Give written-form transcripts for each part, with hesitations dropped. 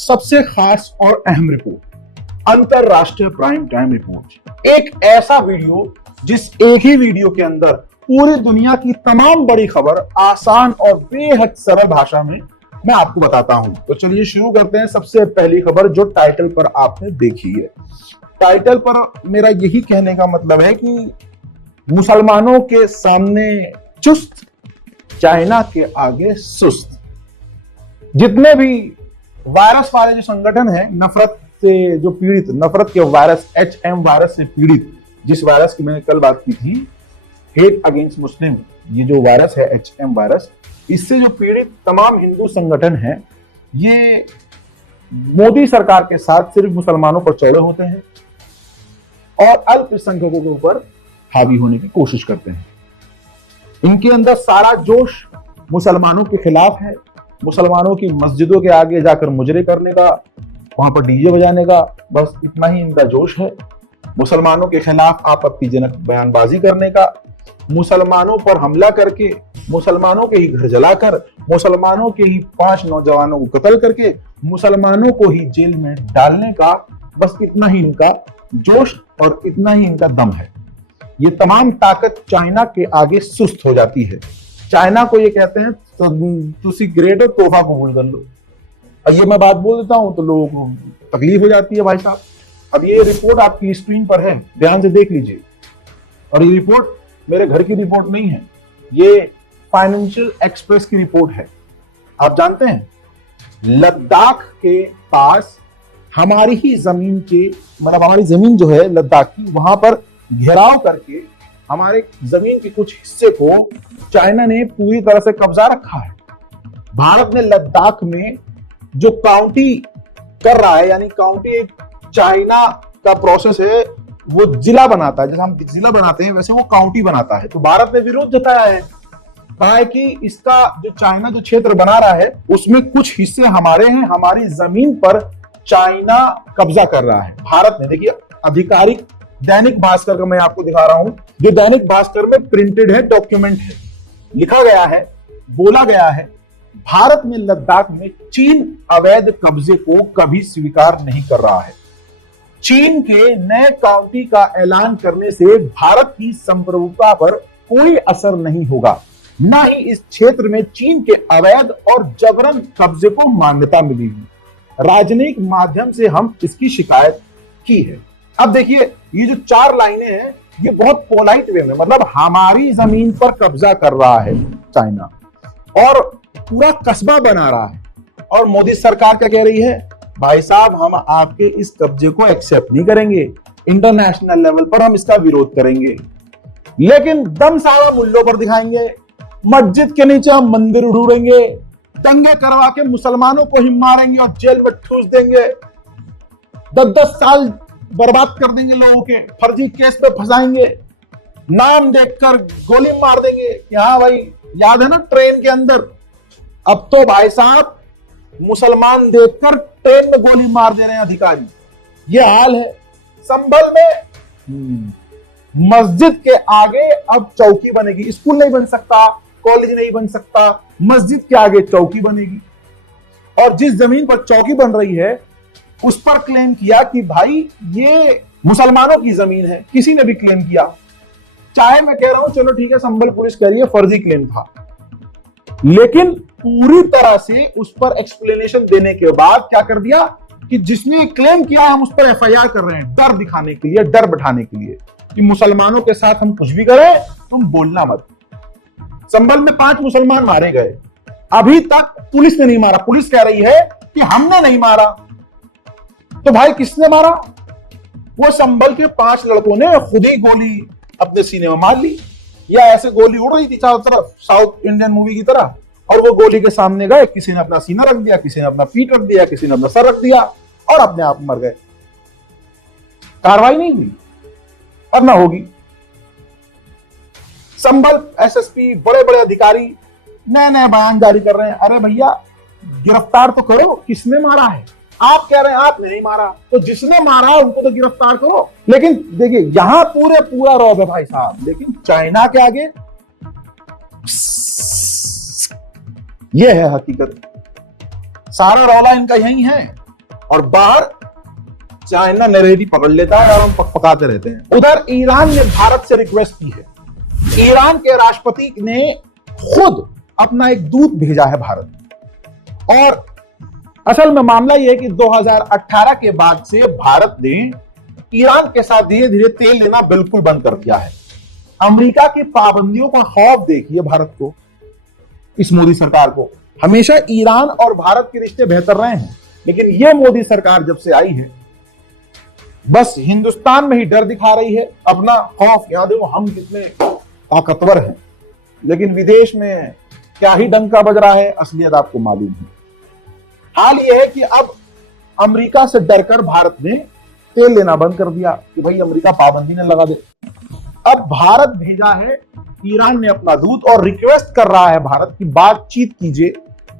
सबसे खास और अहम रिपोर्ट, अंतरराष्ट्रीय प्राइम टाइम रिपोर्ट। एक ऐसा वीडियो जिस एक ही वीडियो के अंदर पूरी दुनिया की तमाम बड़ी खबर आसान और बेहद सरल भाषा में मैं आपको बताता हूं। तो चलिए शुरू करते हैं। सबसे पहली खबर जो टाइटल पर आपने देखी है, टाइटल पर मेरा यही कहने का मतलब है कि मुसलमानों के सामने चुस्त, चाइना के आगे सुस्त। जितने भी वायरस वाले जो संगठन है, नफरत से जो पीड़ित, नफरत के वायरस HM वायरस से पीड़ित, जिस वायरस की मैंने कल बात की थी, हेट अगेंस्ट मुस्लिम, ये जो वायरस है HM वायरस, इससे जो पीड़ित तमाम हिंदू संगठन हैं, ये मोदी सरकार के साथ सिर्फ मुसलमानों पर चौड़े होते हैं और अल्पसंख्यकों के ऊपर हावी होने की कोशिश करते हैं। इनके अंदर सारा जोश मुसलमानों के खिलाफ है, मुसलमानों की मस्जिदों के आगे जाकर मुजरे करने का, वहां पर डीजे बजाने का, बस इतना ही इनका जोश है। मुसलमानों के खिलाफ आपत्तिजनक बयानबाजी करने का, मुसलमानों पर हमला करके, मुसलमानों के ही घर जलाकर, मुसलमानों के ही 5 नौजवानों को कत्ल करके, मुसलमानों को ही जेल में डालने का, बस इतना ही इनका जोश और इतना ही इनका दम है। ये तमाम ताकत चाइना के आगे सुस्त हो जाती है। चाइना को ये कहते हैं तुसी ग्रेट तोहफा कबूल कर लो। अब ये मैं बात बोल देता हूं तो लोगों को तकलीफ हो जाती है भाई साहब। अब ये रिपोर्ट आपकी स्क्रीन पर है, ध्यान से देख लीजिए। और ये रिपोर्ट मेरे घर की रिपोर्ट नहीं है, ये फाइनेंशियल एक्सप्रेस की रिपोर्ट है। आप जानते हैं लद्दाख के पास हमारी ही जमीन के, मतलब हमारी जमीन जो है लद्दाख की, वहां पर घेराव करके हमारे जमीन के कुछ हिस्से को चाइना ने पूरी तरह से कब्जा रखा है। भारत ने लद्दाख में जो काउंटी कर रहा है, यानी काउंटी एक चाइना का प्रोसेस है, वो जिला बनाता है। जैसे हम जिला बनाते हैं वैसे वो काउंटी बनाता है। तो भारत ने विरोध जताया है, कहा है कि इसका जो चाइना जो क्षेत्र बना रहा है उसमें कुछ हिस्से हमारे हैं, हमारी जमीन पर चाइना कब्जा कर रहा है। भारत ने, देखिए आधिकारिक दैनिक भास्कर का मैं आपको दिखा रहा हूं, जो दैनिक भास्कर में प्रिंटेड है, डॉक्यूमेंट है, लिखा गया है, बोला गया है, भारत में लद्दाख में चीन अवैध कब्जे को कभी स्वीकार नहीं कर रहा है। चीन के नए काउंटी का ऐलान करने से भारत की संप्रभुता पर कोई असर नहीं होगा, न ही इस क्षेत्र में चीन के अवैध और जबरन कब्जे को मान्यता मिलेगी। राजनयिक माध्यम से हम इसकी शिकायत की है। अब देखिए ये जो 4 लाइनें हैं, ये बहुत पोलाइट वे में, मतलब हमारी जमीन पर कब्जा कर रहा है चाइना और पूरा कस्बा बना रहा है। और मोदी सरकार क्या कह रही है, भाई साहब हम आपके इस कब्जे को एक्सेप्ट नहीं करेंगे, इंटरनेशनल लेवल पर हम इसका विरोध करेंगे, लेकिन दम सारा मुल्लों पर दिखाएंगे, मस्जिद के नीचे हम मंदिर उड़ेंगे, दंगे करवा के मुसलमानों को ही मारेंगे और जेल में ठूस देंगे, 10-10 साल बर्बाद कर देंगे लोगों के, फर्जी केस में फंसाएंगे, नाम देखकर गोली मार देंगे कि हाँ भाई याद है ना ट्रेन के अंदर। अब तो भाई साहब मुसलमान देखकर ट्रेन में गोली मार दे रहे हैं अधिकारी। ये हाल है। संभल में मस्जिद के आगे अब चौकी बनेगी। स्कूल नहीं बन सकता, कॉलेज नहीं बन सकता, मस्जिद के आगे चौकी बनेगी। और जिस जमीन पर चौकी बन रही है उस पर क्लेम किया कि भाई ये मुसलमानों की जमीन है। किसी ने भी क्लेम किया, चाहे मैं कह रहा हूं चलो ठीक है संभल पुलिस कह रही है फर्जी क्लेम था, लेकिन पूरी तरह से उस पर एक्सप्लेनेशन देने के बाद क्या कर दिया कि जिसने क्लेम किया हम उस पर FIR कर रहे हैं, डर दिखाने के लिए, डर बैठाने के लिए कि मुसलमानों के साथ हम कुछ भी करें तुम बोलना मत। संभल में 5 मुसलमान मारे गए, अभी तक पुलिस ने नहीं मारा। पुलिस कह रही है कि हमने नहीं मारा। तो भाई किसने मारा? वो संभल के 5 लड़कों ने खुद ही गोली अपने सीने में मार ली, या ऐसे गोली उड़ रही थी चारों तरफ साउथ इंडियन मूवी की तरह, और वो गोली के सामने गए, किसी ने अपना सीना रख दिया, किसी ने अपना पीठ रख दिया, किसी ने अपना सर रख दिया और अपने आप मर गए। कार्रवाई नहीं हुई और ना होगी। संभल SSP, बड़े बड़े अधिकारी नए नए बयान जारी कर रहे हैं, अरे भैया गिरफ्तार तो करो, किसने मारा है? आप कह रहे हैं आपने नहीं मारा, तो जिसने मारा उनको तो गिरफ्तार करो। लेकिन देखिए यहां पूरा रौब है भाई साहब, लेकिन चाइना के आगे यह है हकीकत। सारा रौला इनका यही है और बाहर चाइना नरेटिव पकड़ लेता है और हम पकाते रहते हैं। उधर ईरान ने भारत से रिक्वेस्ट की है। ईरान के राष्ट्रपति ने खुद अपना एक दूत भेजा है भारत। और असल में मामला यह है कि 2018 के बाद से भारत ने ईरान के साथ धीरे धीरे तेल लेना बिल्कुल बंद कर दिया है। अमेरिका की पाबंदियों का खौफ देखिए भारत को, इस मोदी सरकार को। हमेशा ईरान और भारत के रिश्ते बेहतर रहे हैं, लेकिन यह मोदी सरकार जब से आई है बस हिंदुस्तान में ही डर दिखा रही है, अपना खौफ। याद है हम कितने ताकतवर हैं, लेकिन विदेश में क्या ही डंका बज रहा है, असलियत आपको मालूम है। हाल यह है कि अब अमेरिका से डरकर भारत ने तेल लेना बंद कर दिया कि भाई अमेरिका पाबंदी न लगा दे। अब भारत भेजा है, ईरान ने अपना दूत, और रिक्वेस्ट कर रहा है भारत की बातचीत कीजिए।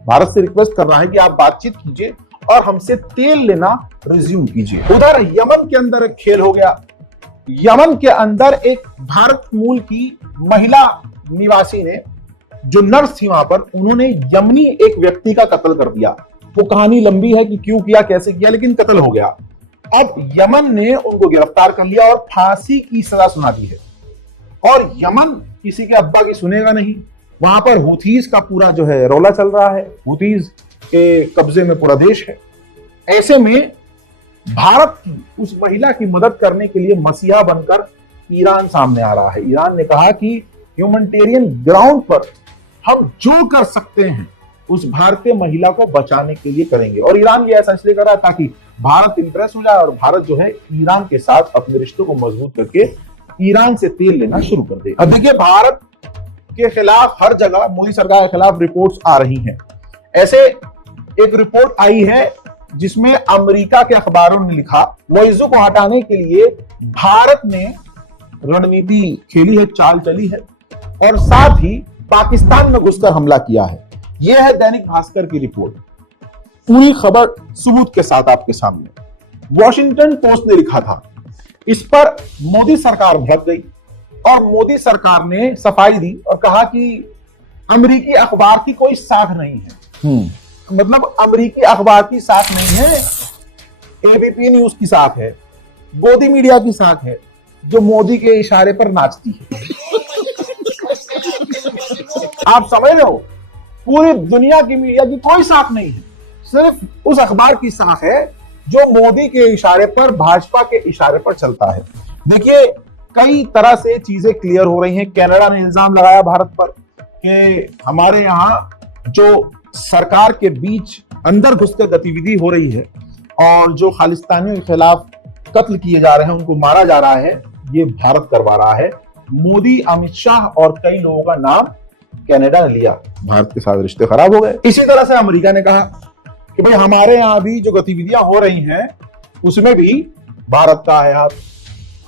भारत से रिक्वेस्ट कर रहा है कि आप बातचीत कीजिए और हमसे तेल लेना रिज्यूम कीजिए। उधर यमन के अंदर एक खेल हो गया। यमन के अंदर एक भारत मूल की महिला निवासी ने, जो नर्स थी वहां पर, उन्होंने यमनी एक व्यक्ति का कत्ल कर दिया। वो कहानी लंबी है कि क्यों किया, कैसे किया, लेकिन कत्ल हो गया। अब यमन ने उनको गिरफ्तार कर लिया और फांसी की सजा सुना दी है। और यमन किसी के अब्बा की सुनेगा नहीं। वहां पर हुथीज का पूरा जो है रौला चल रहा है, हुथीज के कब्जे में पूरा देश है। ऐसे में भारत की उस महिला की मदद करने के लिए मसीहा बनकर ईरान सामने आ रहा है। ईरान ने कहा कि ह्यूमैनिटेरियन ग्राउंड पर हम जो कर सकते हैं उस भारतीय महिला को बचाने के लिए करेंगे। और ईरान ये ऐसा इसलिए कर रहा है ताकि भारत इंप्रेस हो जाए और भारत जो है ईरान के साथ अपने रिश्तों को मजबूत करके ईरान से तेल लेना शुरू कर दे। अब देखिए, भारत के खिलाफ हर जगह मोदी सरकार के खिलाफ रिपोर्ट्स आ रही हैं। ऐसे एक रिपोर्ट आई है जिसमें अमेरिका के अखबारों ने लिखा, मुइज़्ज़ को हटाने के लिए भारत ने रणनीति खेली है, चाल चली है, और साथ ही पाकिस्तान में घुसकर हमला किया है। यह है दैनिक भास्कर की रिपोर्ट, पूरी खबर सबूत के साथ आपके सामने। वॉशिंगटन पोस्ट ने लिखा था, इस पर मोदी सरकार भड़क गई और मोदी सरकार ने सफाई दी और कहा कि अमेरिकी अखबार की कोई साख नहीं है। मतलब अमेरिकी अखबार की साख नहीं है, एबीपी न्यूज की साख है, गोदी मीडिया की साख है, जो मोदी के इशारे पर नाचती है। आप समझ रहे हो, पूरी दुनिया की मीडिया की कोई साख नहीं है, सिर्फ उस अखबार की साख है जो मोदी के इशारे पर, भाजपा के इशारे पर चलता है। देखिए, कई तरह से चीजें क्लियर हो रही हैं। कनाडा ने इल्जाम लगाया भारत पर कि हमारे यहाँ जो सरकार के बीच अंदर घुसकर गतिविधि हो रही है और जो खालिस्तानियों के खिलाफ कत्ल किए जा रहे हैं, उनको मारा जा रहा है, ये भारत करवा रहा है। मोदी, अमित शाह और कई लोगों का नाम कनाडा ने लिया, भारत के साथ रिश्ते खराब हो गए। इसी तरह से अमेरिका ने कहा कि भाई हमारे यहाँ भी जो गतिविधियां हो रही हैं उसमें भी भारत का है हाथ।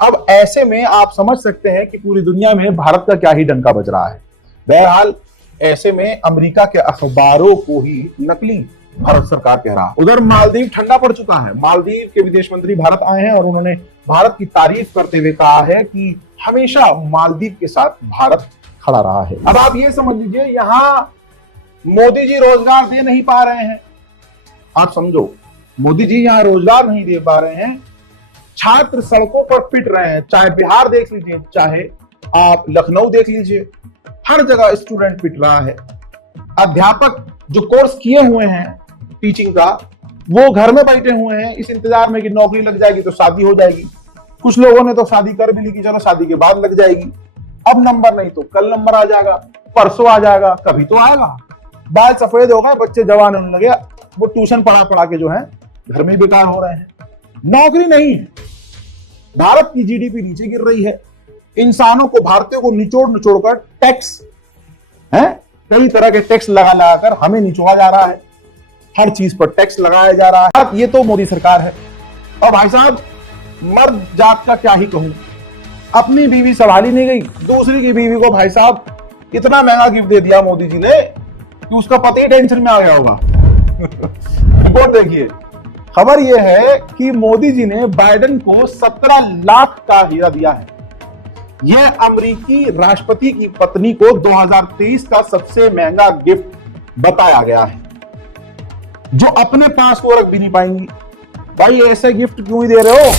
अब ऐसे में आप समझ सकते हैं कि पूरी दुनिया में भारत का क्या ही डंका बज रहा है। बहरहाल, ऐसे में अमेरिका के अखबारों को ही नकली भारत सरकार कह रहा। उधर मालदीव ठंडा पड़ चुका है। मालदीव के विदेश मंत्री भारत आए हैं और उन्होंने भारत की तारीफ करते हुए कहा है कि हमेशा मालदीव के साथ भारत खड़ा रहा है। अब आप ये समझ लीजिए, यहां मोदी जी रोजगार दे नहीं पा रहे हैं। आप समझो, मोदी जी यहां रोजगार नहीं दे पा रहे हैं, छात्र सड़कों पर पिट रहे हैं। चाहे बिहार देख लीजिए, चाहे आप लखनऊ देख लीजिए, हर जगह स्टूडेंट पिट रहा है। अध्यापक जो कोर्स किए हुए हैं टीचिंग का, वो घर में बैठे हुए हैं इस इंतजार में कि नौकरी लग जाएगी तो शादी हो जाएगी। कुछ लोगों ने तो शादी कर भी ली कि चलो शादी के बाद लग जाएगी। अब नंबर नहीं तो कल नंबर आ जाएगा, परसों आ जाएगा, कभी तो आएगा। बाल सफेद हो गए, बच्चे जवान होने लगे, वो ट्यूशन पढ़ा पढ़ा के जो है घर में बेकार हो रहे हैं। नौकरी नहीं है। भारत की जीडीपी नीचे गिर रही है। इंसानों को, भारतीयों को निचोड़ निचोड़ कर टैक्स है, कई तरह के टैक्स लगा लगाकर हमें निचोड़ा जा रहा है। हर चीज पर टैक्स लगाया जा रहा है। ये तो मोदी सरकार है। और भाई साहब, मर्द जात का क्या ही कहूं, अपनी बीवी संभाली नहीं गई, दूसरी की बीवी को भाई साहब इतना महंगा गिफ्ट दे दिया मोदी जी ने कि उसका पति टेंशन में आ गया होगा। रिपोर्ट देखिए, खबर यह है कि मोदी जी ने बाइडेन को 17 लाख का हीरा दिया है। यह अमेरिकी राष्ट्रपति की पत्नी को 2023 का सबसे महंगा गिफ्ट बताया गया है, जो अपने पास वो रख भी नहीं पाएंगी। भाई ऐसे गिफ्ट क्यों ही दे रहे हो?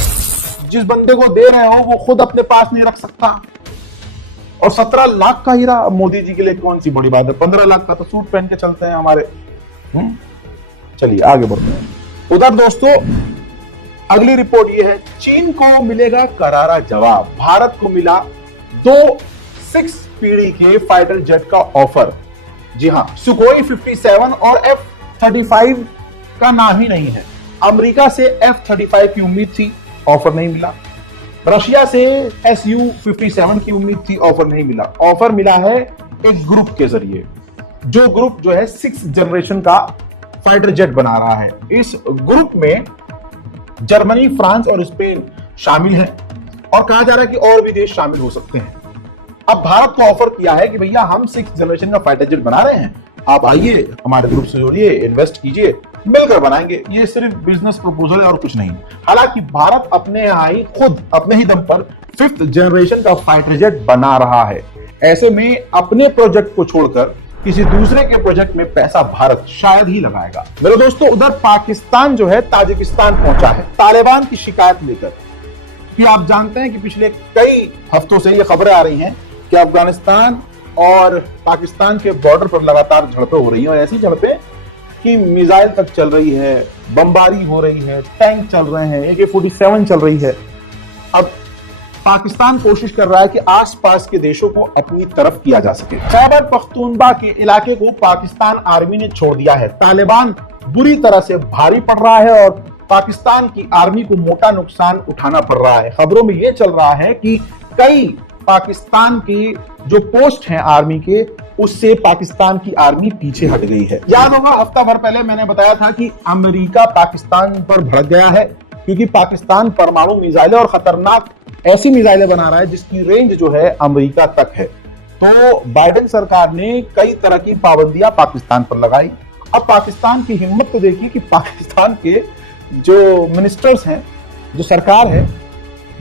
जिस बंदे को दे रहे हो वो खुद अपने पास नहीं रख सकता। और 17 लाख का हीरा मोदी जी के लिए कौन सी बड़ी बात है? 15 लाख का तो सूट पहन के चलते हैं हमारे। चलिए आगे बढ़ते हैं। उधर दोस्तों अगली रिपोर्ट ये है, चीन को मिलेगा करारा जवाब। भारत को मिला 2 6 पीढ़ी के फाइटर जेट का ऑफर। जी हां, सुखोई 57 और F-35 का नाम ही नहीं है। अमेरिका से F-35 की उम्मीद थी, ऑफर नहीं मिला। रशिया से Su-57 की उम्मीद थी, ऑफर नहीं मिला। ऑफर मिला है एक ग्रुप के जरिए, जो ग्रुप जो है 6th जनरेशन का फाइटर जेट बना रहा है। इस ग्रुप में जर्मनी, फ्रांस और स्पेन शामिल है और कहा जा रहा है कि और भी देश शामिल हो सकते हैं। अब भारत को ऑफर किया है कि भैया हम 6th जनरेशन का फाइटर जेट बना रहे हैं, आप आइए हमारे ग्रुप से जुड़िए, इन्वेस्ट कीजिए, मिलकर बनाएंगे। ये सिर्फ बिजनेस प्रपोजल है और कुछ नहीं। हालांकि भारत अपने यहाँ ही खुद अपने ही दम पर 5th जनरेशन का फाइटर जेट बना रहा है। ऐसे में अपने प्रोजेक्ट को छोड़कर किसी दूसरे के प्रोजेक्ट में पैसा भारत शायद ही लगाएगा। मेरे दोस्तों उधर पाकिस्तान जो है ताजिकिस्तान पहुंचा है तालिबान की शिकायत लेकर। कि आप जानते हैं कि पिछले कई हफ्तों से ये खबरें आ रही हैं कि अफगानिस्तान और पाकिस्तान के बॉर्डर पर लगातार झड़पें हो रही हैं और ऐसी झड़पें कि मिसाइल तक चल रही है, बमबारी हो रही है, टैंक चल रहे हैं, AK-47 चल रही है। अब पाकिस्तान कोशिश कर रहा है कि आसपास के देशों को अपनी तरफ किया जा सके। खैबर पख्तूनख्वा के इलाके को पाकिस्तान आर्मी ने छोड़ दिया है। तालिबान बुरी तरह से भारी पड़ रहा है और पाकिस्तान की आर्मी को मोटा नुकसान उठाना पड़ रहा है। खबरों में यह चल रहा है कि कई पाकिस्तान के जो पोस्ट हैं आर्मी के, उससे पाकिस्तान की आर्मी पीछे हट गई है। याद होगा हफ्ता भर पहले मैंने बताया था कि अमेरिका पाकिस्तान पर भड़क गया है क्योंकि पाकिस्तान परमाणु मिसाइलें और खतरनाक ऐसी मिसाइलें बना रहा है जिसकी रेंज जो है अमेरिका तक है। तो बाइडेन सरकार ने कई तरह की पाबंदियां पाकिस्तान पर लगाई। अब पाकिस्तान की हिम्मत तो देखिए कि पाकिस्तान के जो मिनिस्टर्स हैं, जो सरकार है,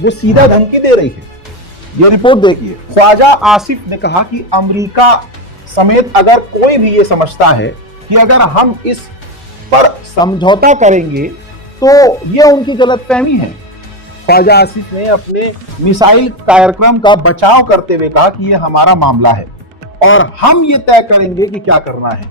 वो सीधा धमकी दे रही है। ये रिपोर्ट देखिए, ख्वाजा आसिफ ने कहा कि अमेरिका समेत अगर कोई भी ये समझता है कि अगर हम इस पर समझौता करेंगे तो ये उनकी गलतफहमी है। ख्वाजा आसिफ ने अपने मिसाइल कार्यक्रम का बचाव करते हुए कहा कि ये हमारा मामला है और हम ये तय करेंगे कि क्या करना है।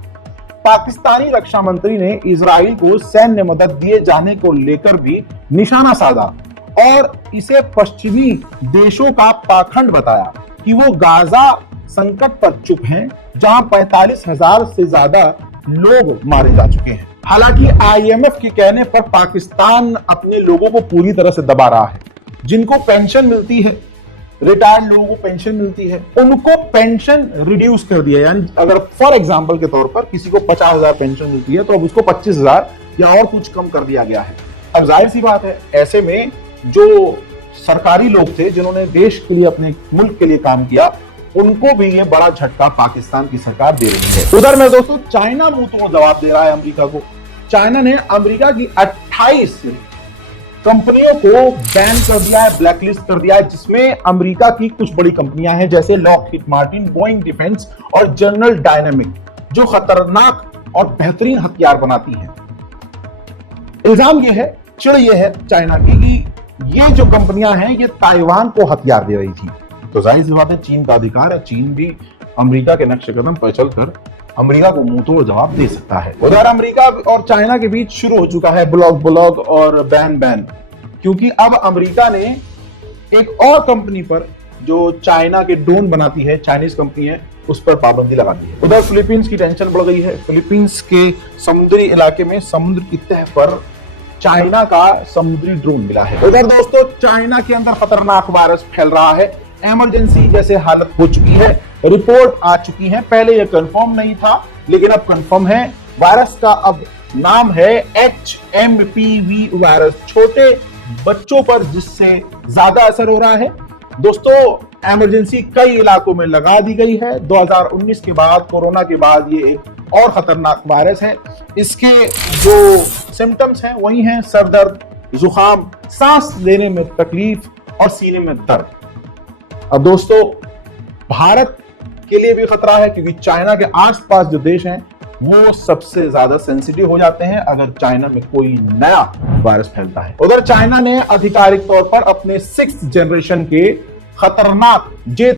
पाकिस्तानी रक्षा मंत्री ने इजराइल को सैन्य मदद दिए जाने को लेकर भी निशाना साधा और इसे पश्चिमी देशों का पाखंड बताया कि वो गाजा संकट पर चुप हैं, जहां 45,000 से ज्यादा लोग मारे जा चुके हैं। हालांकि IMF के कहने पर पाकिस्तान अपने लोगों को पूरी तरह से दबा रहा है। जिनको पेंशन मिलती है, रिटायर्ड लोगों को पेंशन मिलती है, उनको पेंशन रिड्यूस कर दिया। यानी अगर फॉर एग्जांपल के तौर पर किसी को 50,000 पेंशन मिलती है तो अब उसको 25,000 या और कुछ कम कर दिया गया है। अब जाहिर सी बात है, ऐसे में जो सरकारी लोग थे जिन्होंने देश के लिए, अपने मुल्क के लिए काम किया, उनको भी ये बड़ा झटका पाकिस्तान की सरकार दे रही है। उधर में दोस्तों चाइना मुंह तोड़ जवाब दे रहा है अमेरिका को। चाइना ने अमेरिका की 28 कंपनियों को बैन कर दिया है, ब्लैकलिस्ट कर दिया है, जिसमें अमेरिका की कुछ बड़ी कंपनियां हैं जैसे लॉकहीड मार्टिन, बोइंग डिफेंस और जनरल डायनामिक, जो खतरनाक और बेहतरीन हथियार बनाती हैं। इल्जाम ये है, चिड़ ये है चाइना की कि ये जो कंपनियां हैं ये ताइवान को हथियार दे रही थी। तो जाहिर सी बात है, चीन का अधिकार है, चीन भी अमेरिका के नक्शे कदम पर चलकर अमेरिका को मुंह तोड़ जवाब दे सकता है। उधर अमेरिका और चाइना के बीच शुरू हो चुका है ब्लॉग और बैन, क्योंकि अब अमेरिका ने एक और कंपनी पर जो चाइना के ड्रोन बनाती है, चाइनीज कंपनी है, उस पर पाबंदी लगा दी है। उधर फिलीपींस की टेंशन बढ़ गई है। फिलीपींस के समुद्री इलाके में समुद्र की तह पर चाइना का समुद्री ड्रोन मिला है। उधर दोस्तों चाइना के अंदर खतरनाक वायरस फैल रहा है। इमरजेंसी जैसे हालत हो चुकी है, रिपोर्ट आ चुकी है। पहले यह कंफर्म नहीं था लेकिन अब कंफर्म है। वायरस का अब नाम है HMPV वायरस, छोटे बच्चों पर जिससे ज्यादा असर हो रहा है। दोस्तों इमरजेंसी कई इलाकों में लगा दी गई है। 2019 के बाद, कोरोना के बाद ये एक और खतरनाक वायरस है। इसके जो सिम्टम्स हैं वही हैं सर दर्द, जुकाम, सांस लेने में तकलीफ और सीने में दर्द। अब दोस्तों भारत के लिए भी खतरा है क्योंकि चाइना के आसपास जो देश हैं वो सबसे ज्यादा सेंसिटिव हो जाते हैं अगर चाइना में कोई नया वायरस फैलता है। उधर चाइना ने आधिकारिक तौर पर अपने 6th जनरेशन के खतरनाक जे